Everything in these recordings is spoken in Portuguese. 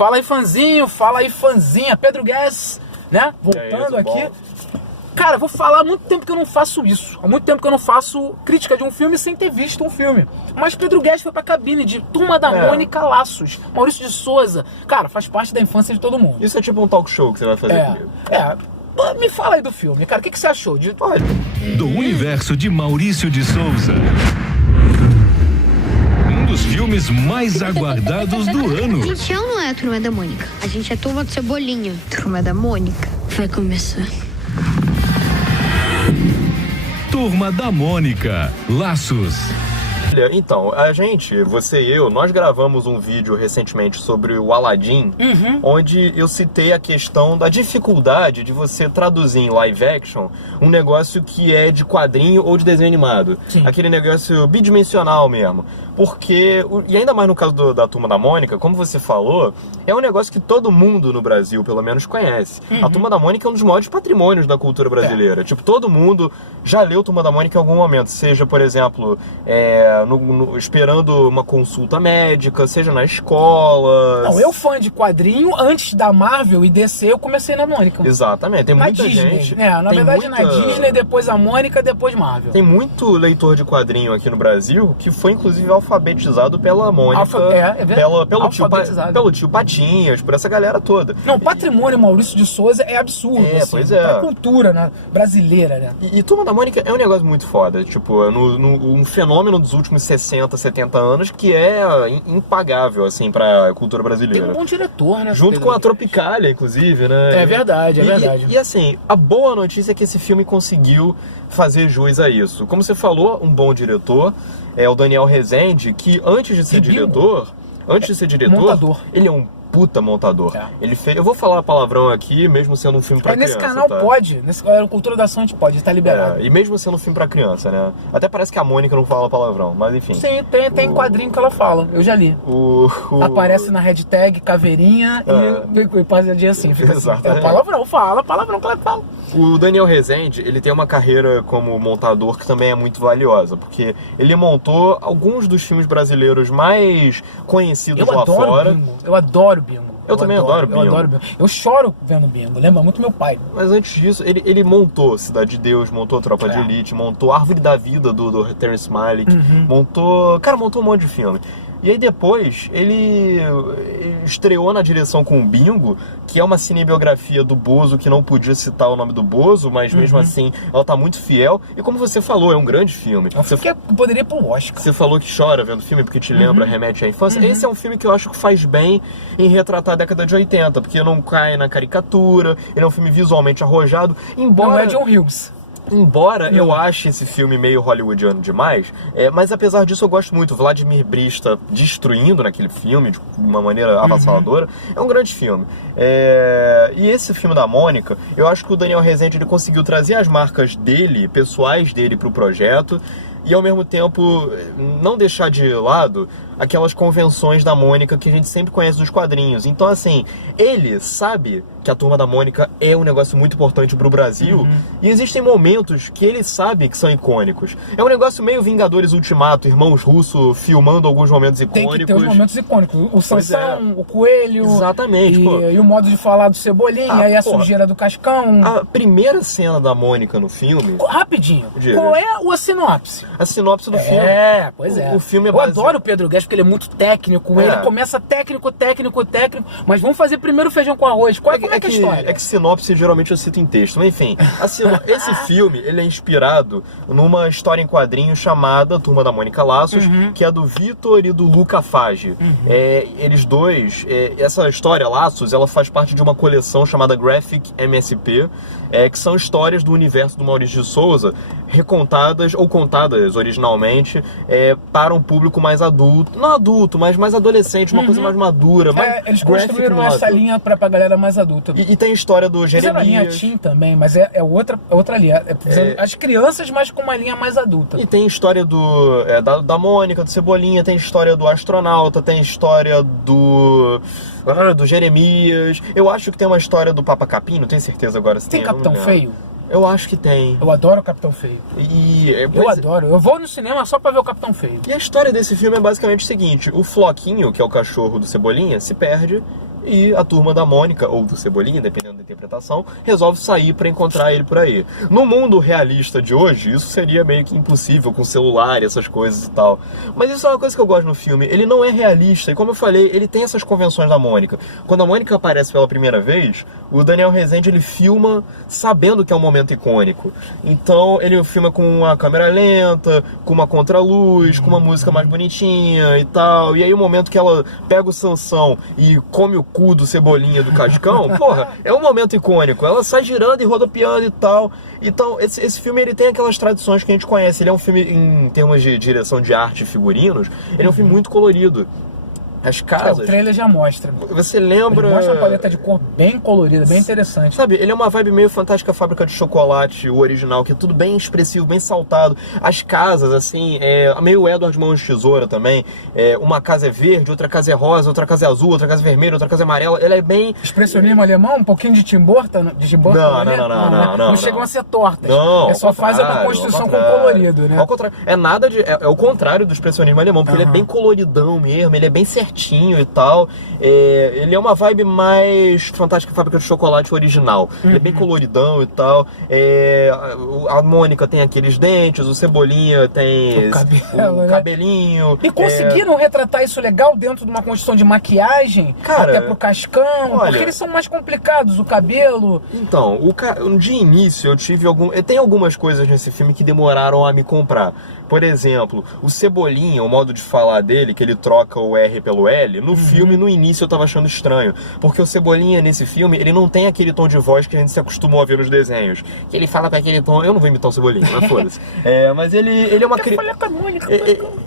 Fala aí, fãzinho, fala aí, fãzinha. Pedro Guedes, né? Voltando aqui. Bom. Cara, vou falar há muito tempo que eu não faço isso. Há muito tempo que eu não faço crítica de um filme sem ter visto um filme. Mas Pedro Guedes foi pra cabine de Turma da Mônica Laços. Maurício de Souza. Cara, faz parte da infância de todo mundo. Isso é tipo um talk show que você vai fazer comigo. Me fala aí do filme, cara. O que você achou? Olha. Do universo de Maurício de Souza. Um dos filmes mais aguardados do ano. A gente não é a Turma da Mônica. A gente é a Turma do Cebolinha. Turma da Mônica. Vai começar. Turma da Mônica, Laços. Então, você e eu, nós gravamos um vídeo recentemente sobre o Aladdin, onde eu citei a questão da dificuldade de você traduzir em live action um negócio que é de quadrinho ou de desenho animado. Sim. Aquele negócio bidimensional mesmo. Porque, e ainda mais no caso da Turma da Mônica, como você falou, é um negócio que todo mundo no Brasil, pelo menos, conhece. A Turma da Mônica é um dos maiores patrimônios da cultura brasileira. Tipo, todo mundo já leu Turma da Mônica em algum momento. Seja, por exemplo, esperando uma consulta médica, seja na escola. Não, eu fã de quadrinho, antes da Marvel e DC, eu comecei na Mônica. Exatamente, tem muita Disney, gente. Na verdade, na Disney, depois a Mônica, depois Marvel. Tem muito leitor de quadrinho aqui no Brasil que foi, inclusive, alfabetizado pela Mônica. Pelo tio Patinhas, por essa galera toda. Não, o patrimônio Maurício de Souza é absurdo. Pois é. Pra cultura, né, brasileira, né? E Turma da Mônica é um negócio muito foda. Tipo, um fenômeno dos últimos 60, 70 anos que é impagável, assim, pra cultura brasileira. Tem um bom diretor, né? Junto com a Tropicália, inclusive, né? É verdade, é verdade. E assim, a boa notícia é que esse filme conseguiu fazer jus a isso. Como você falou, um bom diretor é o Daniel Rezende, que antes de ser diretor, montador. ele é um puta montador. Ele fez, eu vou falar palavrão aqui, mesmo sendo um filme pra criança. Nesse canal pode, nesse Cultura da Ação a gente pode, tá liberado. E mesmo sendo um filme pra criança, né? Até parece que a Mônica não fala palavrão, mas enfim. Sim, tem quadrinho que ela fala, eu já li. Aparece na hashtag caveirinha e passadinha assim, fica assim. Palavrão que ela fala. O Daniel Rezende, ele tem uma carreira como montador que também é muito valiosa, porque ele montou alguns dos filmes brasileiros mais conhecidos lá fora. Eu adoro Bingo. Eu também adoro Bingo. Eu choro vendo Bingo, lembra muito meu pai. Mas antes disso, ele montou Cidade de Deus, montou Tropa de Elite, montou Árvore da Vida do Terrence Malick, montou um monte de filme. E aí depois ele estreou na direção com o Bingo, que é uma cinebiografia do Bozo, que não podia citar o nome do Bozo, mas mesmo assim ela tá muito fiel. E como você falou, é um grande filme. É um filme que poderia ir pro Oscar. Você falou que chora vendo o filme porque te lembra, remete à infância. Esse é um filme que eu acho que faz bem em retratar a década de 80, porque não cai na caricatura, ele é um filme visualmente arrojado, embora... Não é John Hughes. Embora eu ache esse filme meio hollywoodiano demais, mas apesar disso eu gosto muito. Vladimir Brista destruindo naquele filme de uma maneira avassaladora, é um grande filme. E esse filme da Mônica, eu acho que o Daniel Rezende ele conseguiu trazer as marcas dele, pessoais dele, pro projeto, e ao mesmo tempo não deixar de lado aquelas convenções da Mônica que a gente sempre conhece dos quadrinhos. Então assim, ele sabe que a Turma da Mônica é um negócio muito importante pro Brasil, e existem momentos que ele sabe que são icônicos. É um negócio meio Vingadores Ultimato, Irmãos Russo filmando alguns momentos icônicos. Tem que ter os momentos icônicos. O Sansão, o Coelho... Exatamente, e o modo de falar do Cebolinha, e a sujeira do Cascão. A primeira cena da Mônica no filme... Rapidinho, qual é a sinopse? A sinopse do filme... Pois é. O filme é Eu adoro o Pedro Guedes, porque ele é muito técnico. Ele começa técnico, mas vamos fazer primeiro o feijão com arroz. Como é que é a história? É que sinopse geralmente eu cito em texto, mas enfim. Esse filme, ele é inspirado numa história em quadrinhos chamada Turma da Mônica Laços, que é do Vitor e do Luca Fage. Eles dois, essa história Laços, ela faz parte de uma coleção chamada Graphic MSP, que são histórias do universo do Maurício de Souza, recontadas ou contadas originalmente para um público mais adulto, não adulto, mas mais adolescente, uma coisa mais madura, mais eles construíram essa linha pra galera mais adulta. E tem a história do Jeremias. Fizeram a linha Teen também, mas é outra linha. As crianças, mas com uma linha mais adulta. E tem história da Mônica, do Cebolinha, tem história do astronauta, tem história do Jeremias. Eu acho que tem uma história do Papa Capim, não tenho certeza agora se tem. Tem Capitão Feio? Eu acho que tem. Eu adoro o Capitão Feio. Eu adoro. Eu vou no cinema só pra ver o Capitão Feio. E a história desse filme é basicamente o seguinte: o Floquinho, que é o cachorro do Cebolinha, se perde e a turma da Mônica, ou do Cebolinha, dependendo da interpretação, resolve sair pra encontrar ele por aí. No mundo realista de hoje, isso seria meio que impossível com celular e essas coisas e tal. Mas isso é uma coisa que eu gosto no filme. Ele não é realista, e como eu falei, ele tem essas convenções da Mônica. Quando a Mônica aparece pela primeira vez, o Daniel Rezende, ele filma sabendo que é um momento icônico. Então, ele filma com uma câmera lenta, com uma contraluz, com uma música mais bonitinha e tal. E aí o momento que ela pega o Sansão e come o cu do Cebolinha do Cascão, porra, é um momento icônico. Ela sai girando e rodopiando e tal. Então, esse filme, ele tem aquelas tradições que a gente conhece. Ele é um filme, em termos de direção de arte e figurinos, ele é um filme muito colorido. As casas... o trailer já mostra. Você lembra... Ele mostra uma paleta de cor bem colorida, bem interessante. Sabe, ele é uma vibe meio Fantástica Fábrica de Chocolate, o original, que é tudo bem expressivo, bem saltado. As casas, assim, meio Edward Mãos de Tesoura também. Uma casa é verde, outra casa é rosa, outra casa é azul, outra casa é vermelha, outra casa é amarela. Ele é bem... Expressionismo alemão, um pouquinho de Tim Burton? Não chegam a ser tortas. Não, só fazem uma construção com colorido, né? Ao contrário. É o contrário do expressionismo alemão, porque ele é bem coloridão mesmo, ele é bem certinho e tal. Ele é uma vibe mais Fantástica Fábrica de Chocolate original. Ele é bem coloridão e tal. A Mônica tem aqueles dentes, o Cebolinha tem o cabelinho. E conseguiram retratar isso legal dentro de uma construção de maquiagem, cara, até pro Cascão, olha, porque eles são mais complicados, o cabelo. Então, de início eu tive tem algumas coisas nesse filme que demoraram a me comprar. Por exemplo, o Cebolinha, o modo de falar dele, que ele troca o R pelo L, no filme, no início eu tava achando estranho. Porque o Cebolinha, nesse filme, ele não tem aquele tom de voz que a gente se acostumou a ver nos desenhos. Que ele fala com aquele tom... Eu não vou imitar o Cebolinha, mas foda-se. Mas ele é uma criança...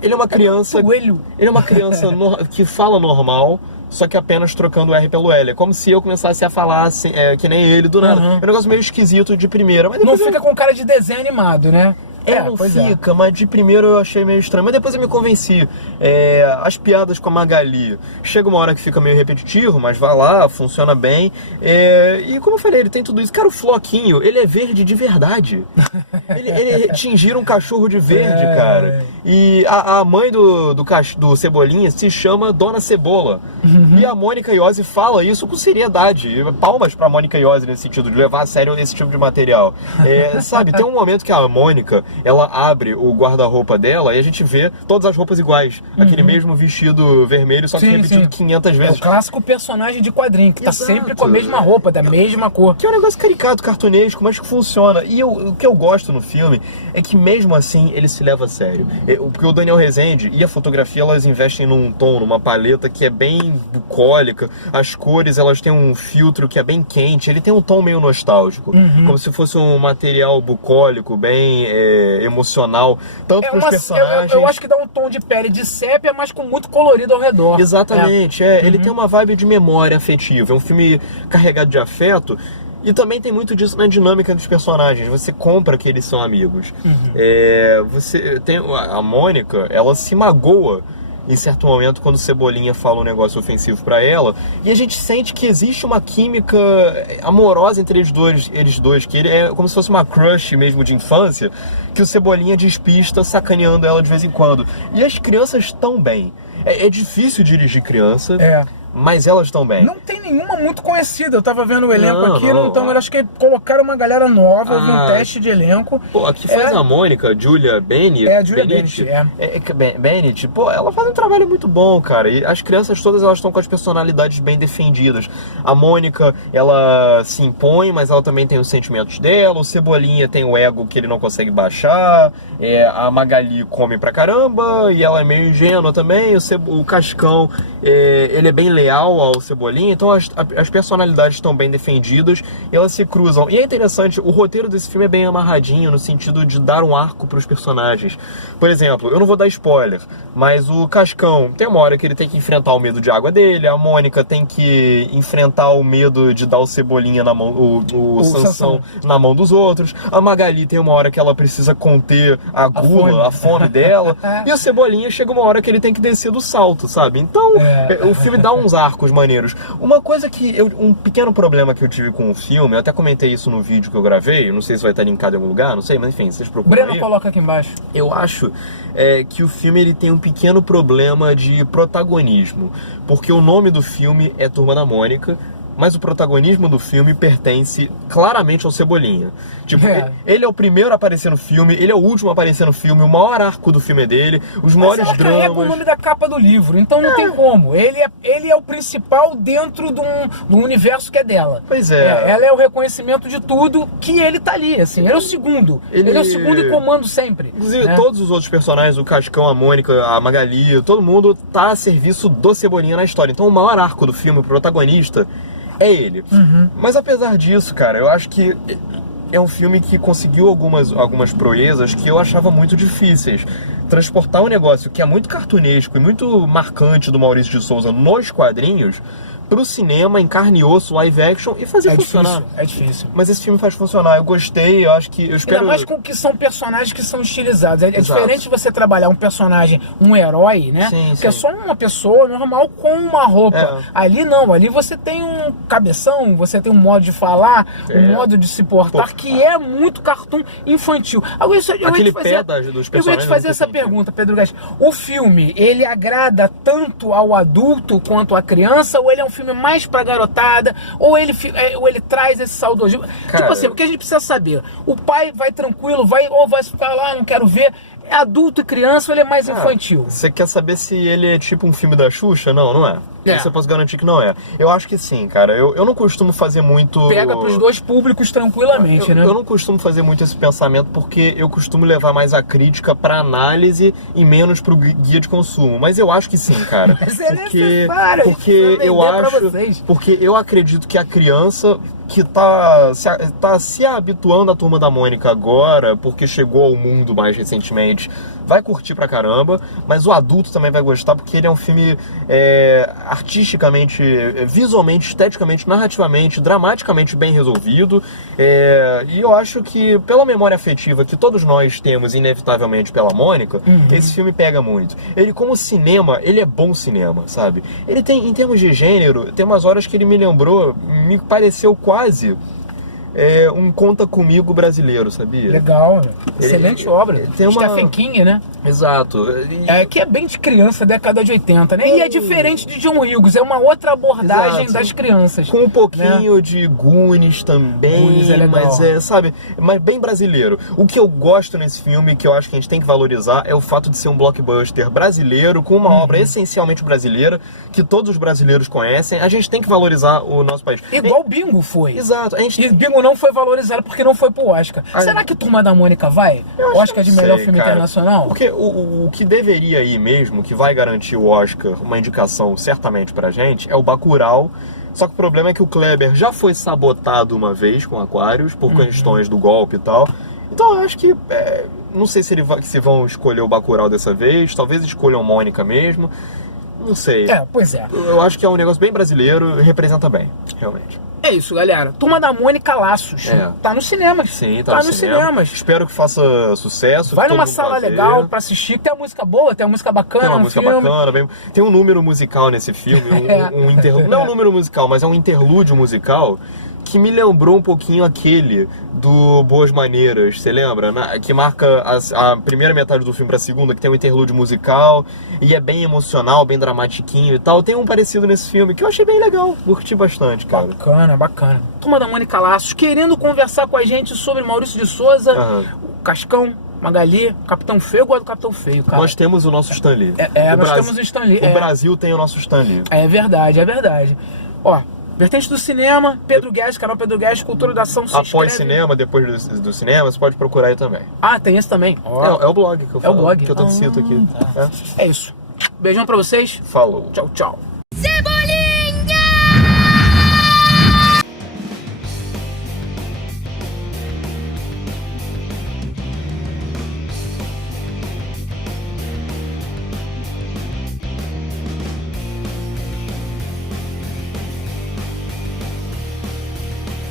Ele é uma criança... Ele é uma criança que fala normal, só que apenas trocando o R pelo L. É como se eu começasse a falar assim, que nem ele, do nada. É um negócio meio esquisito de primeira. Mas não fica com cara de desenho animado, né? Não fica, mas de primeiro eu achei meio estranho. Mas depois eu me convenci. As piadas com a Magali, chega uma hora que fica meio repetitivo, mas vai lá, funciona bem. E como eu falei, ele tem tudo isso. Cara, o Floquinho, ele é verde de verdade. ele tingiram um cachorro de verde, cara. E a mãe do Cebolinha se chama Dona Cebola. E a Mônica Iose fala isso com seriedade. Palmas pra Mônica Iose nesse sentido, de levar a sério esse tipo de material. Sabe, tem um momento que a Mônica, ela abre o guarda-roupa dela e a gente vê todas as roupas iguais. Aquele mesmo vestido vermelho, só que repetido 500 vezes. É o clássico personagem de quadrinho, que tá sempre com a mesma roupa, da mesma cor. Que é um negócio caricato, cartunesco, mas que funciona. E o que eu gosto no filme é que mesmo assim ele se leva a sério. Porque o Daniel Rezende e a fotografia, elas investem num tom, numa paleta que é bem bucólica. As cores, elas têm um filtro que é bem quente. Ele tem um tom meio nostálgico. Como se fosse um material bucólico, bem... emocional, tanto pros personagens... Eu acho que dá um tom de pele de sépia, mas com muito colorido ao redor. Exatamente, ele tem uma vibe de memória afetiva, é um filme carregado de afeto, e também tem muito disso na dinâmica dos personagens. Você compra que eles são amigos. Você tem a Mônica, ela se magoa em certo momento quando o Cebolinha fala um negócio ofensivo pra ela, e a gente sente que existe uma química amorosa entre eles dois, que ele é como se fosse uma crush mesmo de infância, que o Cebolinha despista sacaneando ela de vez em quando. E as crianças estão bem. É difícil dirigir criança, mas elas estão bem. Não tem nenhuma muito conhecida. Eu tava vendo o elenco aqui, eu acho que colocaram uma galera nova, houve um teste de elenco. Pô, aqui faz a Mônica, Julia Bennett. A Julia Bennett, Bennett, pô, ela faz um trabalho muito bom, cara. E as crianças todas, elas estão com as personalidades bem defendidas. A Mônica, ela se impõe, mas ela também tem os sentimentos dela. O Cebolinha tem o ego que ele não consegue baixar. A Magali come pra caramba, e ela é meio ingênua também. O Cascão, ele é bem leal ao Cebolinha, então as personalidades estão bem defendidas e elas se cruzam. E é interessante, o roteiro desse filme é bem amarradinho no sentido de dar um arco para os personagens. Por exemplo, eu não vou dar spoiler, mas o Cascão tem uma hora que ele tem que enfrentar o medo de água dele, a Mônica tem que enfrentar o medo de dar o Cebolinha na mão, o Sansão na mão dos outros. A Magali tem uma hora que ela precisa conter a gula, a fome dela, e o Cebolinha chega uma hora que ele tem que descer do salto, sabe? Então, o filme dá uns arcos maneiros. coisa que um pequeno problema que eu tive com o filme, eu até comentei isso no vídeo que eu gravei, não sei se vai estar linkado em algum lugar, não sei, mas enfim, vocês procuram Breno aí. coloca aqui embaixo. Eu acho que o filme ele tem um pequeno problema de protagonismo, porque o nome do filme é Turma da Mônica, mas o protagonismo do filme pertence claramente ao Cebolinha. Tipo, ele é o primeiro a aparecer no filme, ele é o último a aparecer no filme, o maior arco do filme é dele, os maiores ela dramas. carrega o nome da capa do livro, então não tem como. Ele é o principal dentro de um universo que é dela. Pois é. Ela é o reconhecimento de tudo que ele tá ali, assim. Ele é o segundo. Ele é o segundo em comando sempre. Inclusive, todos os outros personagens, o Cascão, a Mônica, a Magali, todo mundo tá a serviço do Cebolinha na história. Então o maior arco do filme, o protagonista, é ele. Mas apesar disso, cara, eu acho que é um filme que conseguiu algumas proezas que eu achava muito difíceis. Transportar um negócio que é muito cartunesco e muito marcante do Maurício de Souza nos quadrinhos pro cinema, em carne e osso, live action e fazer funcionar. É difícil. Mas esse filme faz funcionar. Eu gostei, eu acho que... Eu espero... Ainda mais com que são personagens que são estilizados. É Exato. diferente de você trabalhar um personagem, um herói, né? Sim, que é sim. só uma pessoa normal com uma roupa. É. Ali não, ali você tem um cabeção, você tem um modo de falar, um modo de se portar, que é muito cartoon infantil. Agora, Aquele pé dos personagens... Eu vou te fazer essa pergunta, Pedro Gás. O filme, ele agrada tanto ao adulto quanto à criança, ou ele é um filme mais pra garotada, ou ele traz esse saudosismo? Cara, tipo assim, o que a gente precisa saber, o pai vai tranquilo, vai ficar lá, não quero ver, é adulto e criança ou ele é mais infantil? Você quer saber se ele é tipo um filme da Xuxa? Não, não é. É. Isso eu posso garantir que não é. Eu acho que sim, cara. Eu não costumo fazer muito... Pega pros dois públicos tranquilamente, né? Eu não costumo fazer muito esse pensamento porque eu costumo levar mais a crítica pra análise e menos pro guia de consumo. Mas eu acho que sim, cara. Mas é necessário, porque isso eu vai vender pra acho... vocês. Porque eu acredito que a criança que tá se habituando à Turma da Mônica agora, porque chegou ao mundo mais recentemente, vai curtir pra caramba, mas o adulto também vai gostar porque ele é um filme artisticamente, visualmente, esteticamente, narrativamente, dramaticamente bem resolvido, e eu acho que pela memória afetiva que todos nós temos inevitavelmente pela Mônica, esse filme pega muito. Ele como cinema, ele é bom cinema, sabe? Ele tem, em termos de gênero, tem umas horas que ele me pareceu quase um Conta Comigo brasileiro, sabia? Legal, excelente obra. Tem uma... Stephen King, né? Exato. Que é bem de criança, década de 80, né? E é diferente de John Hughes, é uma outra abordagem Exato. das crianças. Com um pouquinho de Goonies também, Goonies é legal. mas sabe, mas bem brasileiro. O que eu gosto nesse filme, que eu acho que a gente tem que valorizar, é o fato de ser um blockbuster brasileiro, com uma obra essencialmente brasileira, que todos os brasileiros conhecem. A gente tem que valorizar o nosso país. Igual o Bingo foi. Exato. E Bingo não foi valorizado porque não foi pro Oscar. Será que Turma da Mônica vai? Oscar de melhor filme internacional? Porque o que deveria ir mesmo, que vai garantir o Oscar, uma indicação certamente pra gente, é o Bacurau. Só que o problema é que o Kleber já foi sabotado uma vez com Aquários, por questões do golpe e tal. Então eu acho que... não sei se vão escolher o Bacurau dessa vez, talvez escolham Mônica mesmo. Não sei. Pois é. Eu acho que é um negócio bem brasileiro e representa bem, realmente. É isso, galera. Turma da Mônica Laços. Tá nos cinemas. Sim, tá nos cinemas. Espero que faça sucesso. Vai numa sala legal pra assistir. Tem uma música boa, tem uma música bacana. Tem uma música bacana. Tem um número musical nesse filme. Um interlúdio. Não é um número musical, mas é um interlúdio musical que me lembrou um pouquinho aquele do Boas Maneiras, você lembra? Que marca a primeira metade do filme pra segunda, que tem um interlúdio musical e é bem emocional, bem dramatiquinho e tal. Tem um parecido nesse filme que eu achei bem legal, curti bastante, cara. Bacana. Turma da Mônica Laços, querendo conversar com a gente sobre Maurício de Souza, o Cascão, Magali, Capitão Feio. Eu gosto do Capitão Feio, cara. Nós temos o nosso Stan Lee. Nós temos o Stan Lee. O Brasil tem o nosso Stan Lee. É verdade. Ó, vertente do cinema, Pedro Guedes, canal Pedro Guedes, Cultura da Ação, Após cinema, depois do cinema, você pode procurar aí também. Tem esse também. É o blog que eu falo. É o blog. Que eu tanto cito aqui. É isso. Beijão pra vocês. Falou. Tchau, tchau.